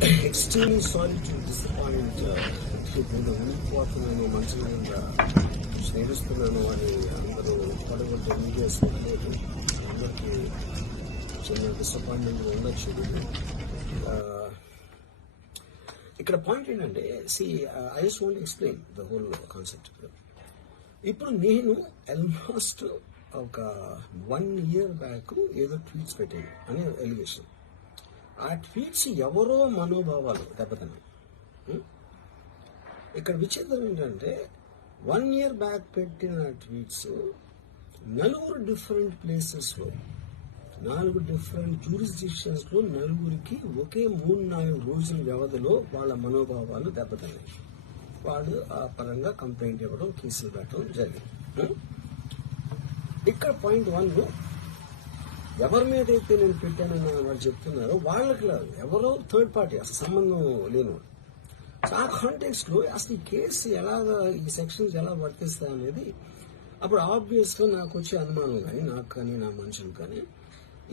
extremely sorry to disappoint people. వెళ్ళిపోతున్నాను మంచి స్నేహిస్తున్నాను అని అందరూ పడగొట్టే మీడియాస్ అందరికీ చిన్న డిసప్పాయింట్మెంట్ ఉండొచ్చు. ఇక్కడ పాయింట్ ఏంటంటే I just want explain the whole concept. ఇప్పుడు నేను ఆల్మోస్ట్ ఒక 1 year బ్యాక్ ఏదో ట్వీట్స్ పెట్టాను అనే ఎలిగేషన్. ఆ ట్వీట్స్ ఎవరో మనోభావాలు దెబ్బతిన్నాయి. ఇక్కడ విచిత్రం ఏంటంటే 1 year బ్యాక్ పెట్టిన ట్వీట్స్ 4 డిఫరెంట్ ప్లేసెస్లో 4 డిఫరెంట్ జ్యూరిస్డిక్షన్స్లో 4కి ఒకే 3-4 రోజుల వ్యవధిలో వాళ్ళ మనోభావాలు దెబ్బతిన్నాయి. వాళ్ళు ఆ పరంగా కంప్లైంట్ ఇవ్వడం, కేసులు పెట్టడం జరిగింది. ఇక్కడ పాయింట్ 1, ఎవరి మీద అయితే నేను పెట్టానని వాళ్ళు చెప్తున్నారో వాళ్ళకి లేదు, ఎవరో థర్డ్ పార్టీ, అసలు సంబంధం లేనివాడు. సో ఆ కాంటెక్స్ట్ లో అసలు ఈ కేసు ఎలాగా, ఈ సెక్షన్స్ ఎలా వర్తిస్తాయి అనేది అప్పుడు ఆబ్వియస్ గా నాకు వచ్చే అనుమానం కానీ, నాకు కానీ నా మనుషులు కానీ,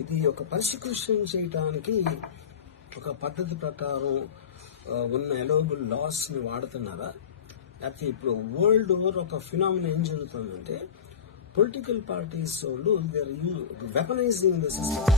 ఇది ఒక పర్సిక్యూషన్ చేయడానికి ఒక పద్ధతి ప్రకారం ఉన్న ఎలవబుల్ లాస్ ని వాడుతున్నారా, లేకపోతే ఇప్పుడు వరల్డ్ ఓవర్ ఒక ఫినామినా ఏం జరుగుతుందంటే పొలిటికల్ పార్టీస్ వాళ్ళు they are weaponising the system.